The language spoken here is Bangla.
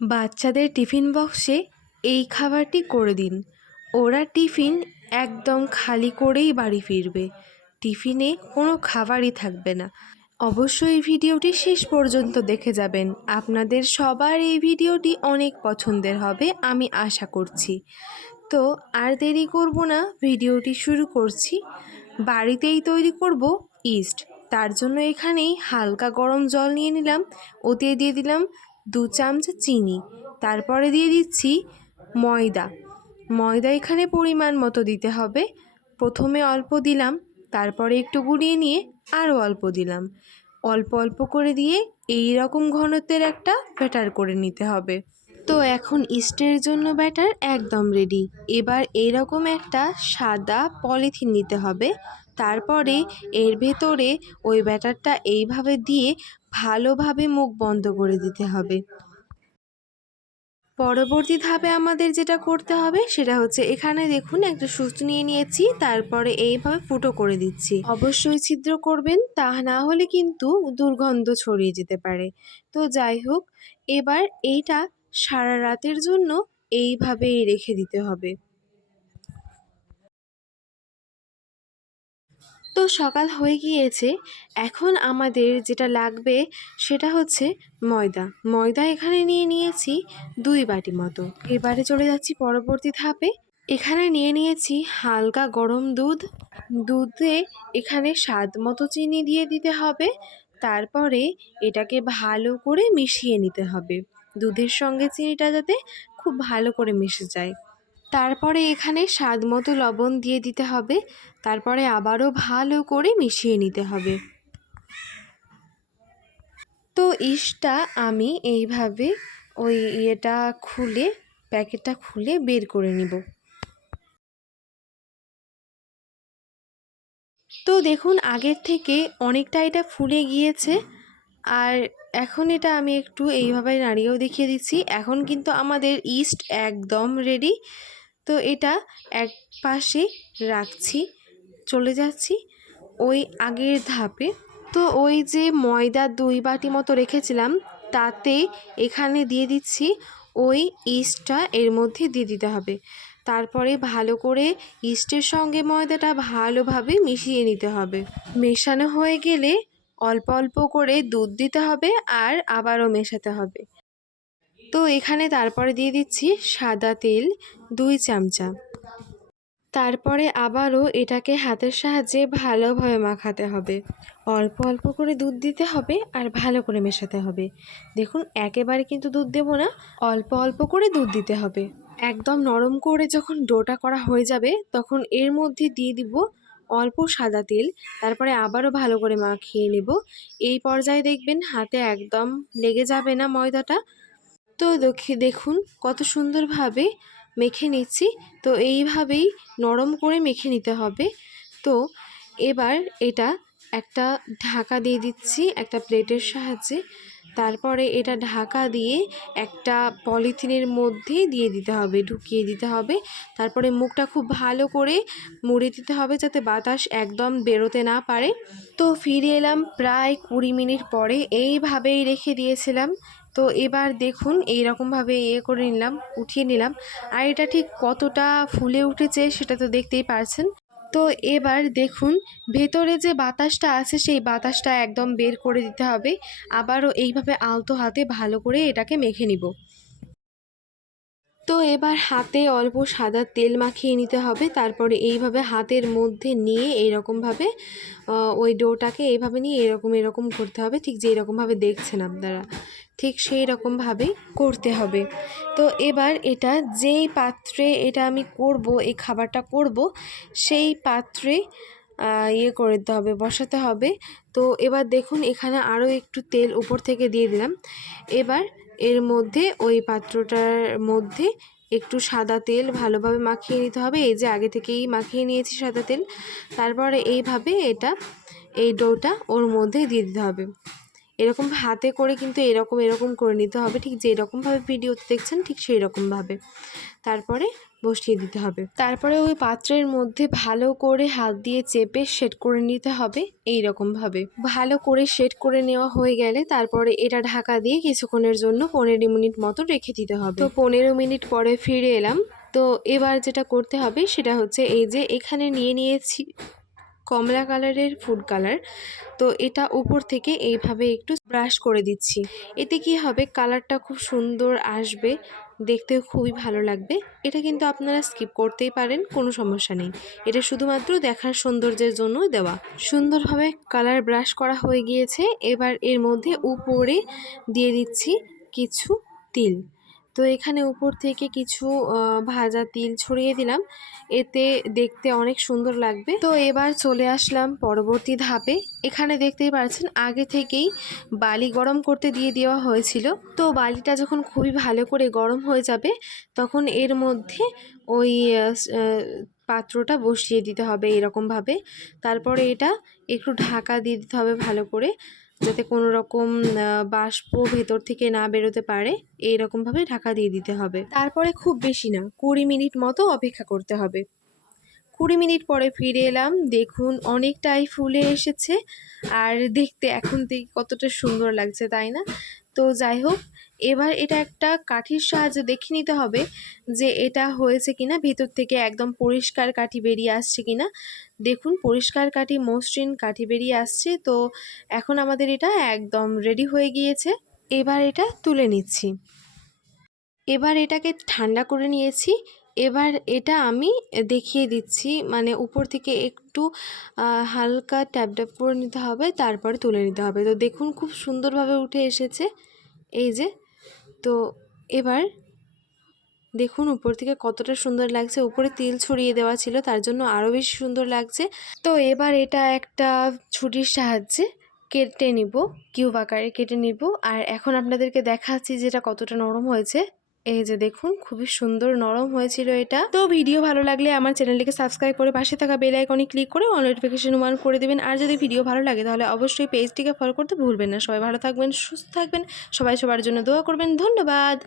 বাচ্চাদের টিফিন বক্সে এই খাবারটি করে দিন। ওরা টিফিন একদম খালি করেই বাড়ি ফিরবে। টিফিনে কোনো খাবারই থাকবে না। অবশ্যই ভিডিওটি শেষ পর্যন্ত দেখে যাবেন। আপনাদের সবার এই ভিডিওটি অনেক পছন্দের হবে আমি আশা করছি। তো আর দেরি করব না, ভিডিওটি শুরু করছি। বাড়িতেই তৈরি করব ইস্ট। তার জন্য এখানেই হালকা গরম জল নিয়ে নিলাম, ওতে দিয়ে দিলাম 2 চামচ চিনি, তারপরে দিয়ে দিচ্ছি ময়দা এখানে পরিমাণ মতো দিতে হবে। প্রথমে অল্প দিলাম, তারপরে একটু গুলিয়ে নিয়ে আরও অল্প দিলাম। অল্প অল্প করে দিয়ে এই রকম ঘনত্বের একটা ব্যাটার করে নিতে হবে। তো এখন ইস্টের জন্য ব্যাটার একদম রেডি। এবার এরকম একটা সাদা পলিথিন নিতে হবে, তারপরে এর ভেতরে ওই ব্যাটারটা এইভাবে দিয়ে ভালোভাবে মুখ বন্ধ করে দিতে হবে। পরবর্তী ধাপে আমাদের যেটা করতে হবে সেটা হচ্ছে, এখানে দেখুন একটা সুচ নিয়ে নিয়েছি, তারপরে এইভাবে ফুটো করে দিচ্ছি। অবশ্যই ছিদ্র করবেন, তা না হলে কিন্তু দুর্গন্ধ ছড়িয়ে যেতে পারে। তো যাই হোক, এবার এইটা সারা রাতের জন্য এইভাবেই রেখে দিতে হবে। তো সকাল হয়ে গিয়েছে, এখন আমাদের যেটা লাগবে সেটা হচ্ছে ময়দা এখানে নিয়ে নিয়েছি 2 বাটি মতো। এবারে চলে যাচ্ছি পরবর্তী ধাপে। এখানে নিয়ে নিয়েছি হালকা গরম দুধে এখানে স্বাদ মতো চিনি দিয়ে দিতে হবে। তারপরে এটাকে ভালো করে মিশিয়ে নিতে হবে, দুধের সঙ্গে চিনিটা যাতে খুব ভালো করে মিশে যায়। তারপরে এখানে স্বাদ মতো লবণ দিয়ে দিতে হবে, তারপরে আবারও ভালো করে মিশিয়ে নিতে হবে। তো ইস্টটা আমি এইভাবে ওই প্যাকেটটা খুলে বের করে নিব। তো দেখুন আগের থেকে অনেকটা এটা ফুলে গিয়েছে। আর এখন এটা আমি একটু এইভাবে নাড়িয়েও দেখিয়ে দিচ্ছি। এখন কিন্তু আমাদের ইস্ট একদম রেডি। তো এটা এক পাশে রাখছি, চলে যাচ্ছি ওই আগের ধাপে। তো ওই যে ময়দা 2 বাটি মতো রেখেছিলাম, তাতে এখানে দিয়ে দিচ্ছি ওই ইস্টটা এর মধ্যে দিয়ে দিতে হবে। তারপরে ভালো করে ইস্টের সঙ্গে ময়দাটা ভালোভাবে মিশিয়ে নিতে হবে। মেশানো হয়ে গেলে অল্প অল্প করে দুধ দিতে হবে আর আবারও মেশাতে হবে। তো এখানে তারপরে দিয়ে দিচ্ছি সাদা তেল 2 চামচা। তারপরে আবারও এটাকে হাতের সাহায্যে ভালোভাবে মাখাতে হবে। অল্প অল্প করে দুধ দিতে হবে আর ভালো করে মেশাতে হবে। দেখুন একেবারে কিন্তু দুধ দেব না, অল্প অল্প করে দুধ দিতে হবে। একদম নরম করে যখন ডোটা করা হয়ে যাবে, তখন এর মধ্যে দিয়ে দিব অল্প সাদা তেল, তারপরে আবারও ভালো করে মাখিয়ে নেব। এই পর্যায়ে দেখবেন হাতে একদম লেগে যাবে না ময়দাটা। তো দেখুন কত সুন্দরভাবে মেখে নিচ্ছি। তো এইভাবেই নরম করে মেখে নিতে হবে। তো এবার এটা একটা ঢাকা দিয়ে দিচ্ছি একটা প্লেটের সাহায্যে। তারপরে এটা ঢাকা দিয়ে একটা পলিথিনের মধ্যে দিয়ে দিতে হবে, ঢুকিয়ে দিতে হবে। তারপরে মুখটা খুব ভালো করে মুড়ে দিতে হবে যাতে বাতাস একদম বেরোতে না পারে। তো ফিরে এলাম প্রায় 20 মিনিট পরে, এইভাবেই রেখে দিয়েছিলাম। তো এবার দেখুন এইরকমভাবে করে নিলাম, উঠিয়ে নিলাম। আর এটা ঠিক কতটা ফুলে উঠেছে সেটা তো দেখতেই পারছেন। তো এবার দেখুন ভেতরে যে বাতাসটা আছে সেই বাতাসটা একদম বের করে দিতে হবে। আবারও এইভাবে আলতো হাতে ভালো করে এটাকে মেখে নিব। তো এবার হাতে অল্প সাদা তেল মাখিয়ে নিতে হবে। তারপরে এইভাবে হাতের মধ্যে নিয়ে এইরকমভাবে ওই ডোটাকে এইভাবে নিয়ে এরকম করতে হবে, ঠিক যে এরকমভাবে দেখছেন আপনারা, ঠিক সেই রকমভাবেই করতে হবে। তো এবার এটা যেই পাত্রে এটা আমি করব, এই খাবারটা করব, সেই পাত্রে করে দিতে হবে, বসাতে হবে। তো এবার দেখুন এখানে আরও একটু তেল উপর থেকে দিয়ে দিলাম। এবার এর মধ্যে ওই পাত্রটার মধ্যে একটু সাদা তেল ভালোভাবে মাখিয়ে নিতে হবে। এই যে আগে থেকেই মাখিয়ে নিয়েছি সাদা তেল। তারপরে এইভাবে এই ডোটা ওর মধ্যে দিয়ে দিতে হবে। এরকম হাতে করে কিন্তু এরকম এরকম করে নিতে হবে, ঠিক যেরকমভাবে ভিডিওতে দেখছেন ঠিক সেই রকমভাবে। তারপরে বসিয়ে দিতে হবে। তারপরে ওই পাত্রের মধ্যে ভালো করে হাত দিয়ে চেপে সেট করে নিতে হবে এই রকমভাবে। ভালো করে সেট করে নেওয়া হয়ে গেলে তারপরে এটা ঢাকা দিয়ে কিছুক্ষণের জন্য 15 মিনিট মতো রেখে দিতে হবে। তো 15 মিনিট পরে ফিরে এলাম। তো এবার যেটা করতে হবে সেটা হচ্ছে এই যে এখানে নিয়ে নিয়েছি কমলা কালারের ফুড কালার। তো এটা উপর থেকে এইভাবে একটু ব্রাশ করে দিচ্ছি। এতে কি হবে, কালারটা খুব সুন্দর আসবে, দেখতেও খুবই ভালো লাগবে। এটা কিন্তু আপনারা স্কিপ করতেই পারেন, কোনো সমস্যা নেই। এটা শুধুমাত্র দেখার সৌন্দর্যের জন্য দেওয়া। সুন্দরভাবে কালার ব্রাশ করা হয়ে গিয়েছে। এবার এর মধ্যে উপরে দিয়ে দিচ্ছি কিছু তিল। তো এখানে উপর থেকে কিছু ভাজা তিল ছড়িয়ে দিলাম, এতে দেখতে অনেক সুন্দর লাগবে। তো এবার চলে আসলাম পরবর্তী ধাপে। এখানে দেখতেই পাচ্ছেন আগে থেকেই বালি গরম করতে দিয়ে দেওয়া হয়েছিল। তো বালিটা যখন খুবই ভালো করে গরম হয়ে যাবে তখন এর মধ্যে ওই পাত্রটা বসিয়ে দিতে হবে এরকমভাবে। তারপরে এটা একটু ঢাকা দিয়ে দিতে হবে ভালো করে, যাতে কোনো রকম বাষ্প ভেতর থেকে না বেরোতে পারে, এইরকমভাবে ঢাকা দিয়ে দিতে হবে। তারপরে খুব বেশি না, 20 মিনিট মতো অপেক্ষা করতে হবে। 20 মিনিট পরে ফিরে এলাম, দেখুন অনেকটাই ফুলে এসেছে আর দেখতে এখন থেকে কতটা সুন্দর লাগছে, তাই না? তো যাই হোক, এবার এটা একটা কাঠির সাহায্যে দেখে নিতে হবে যে এটা হয়েছে কিনা, ভিতর থেকে একদম পরিষ্কার কাঠি বেরিয়ে আসছে কিনা। দেখুন পরিষ্কার কাঠি, মসৃণ কাঠি বেরিয়ে আসছে। তো এখন আমাদের এটা একদম রেডি হয়ে গিয়েছে। এবার এটা তুলে নিচ্ছি। এবার এটাকে ঠান্ডা করে নিয়েছি। এবার এটা আমি দেখিয়ে দিচ্ছি, মানে উপর থেকে একটু হালকা ট্যাপ ট্যাপ করে নিতে হবে, তারপরে তুলে নিতে হবে। তো দেখুন খুব সুন্দরভাবে উঠে এসেছে এই যে। তো এবার দেখুন উপর থেকে কতটা সুন্দর লাগছে, উপরে তিল ছড়িয়ে দেওয়া ছিল তার জন্য আরও বেশি সুন্দর লাগছে। তো এবার এটা একটা ছুরির সাহায্যে কেটে নিব, কিউব আকারে কেটে নিব। আর এখন আপনাদেরকে দেখাচ্ছি যেটা কতটা নরম হয়েছে। এই যে দেখুন খুবই সুন্দর নরম হয়েছিল এটা। তো ভিডিও ভালো লাগলে আমার চ্যানেলটিকে সাবস্ক্রাইব করে পাশে থাকা বেল আইকনে ক্লিক করে অল নোটিফিকেশন অন করে দেবেন। আর যদি ভিডিও ভালো লাগে তাহলে অবশ্যই পেজটিকে ফলো করতে ভুলবেন না। সবাই ভালো থাকবেন, সুস্থ থাকবেন, সবাই সবার জন্য দোয়া করবেন। ধন্যবাদ।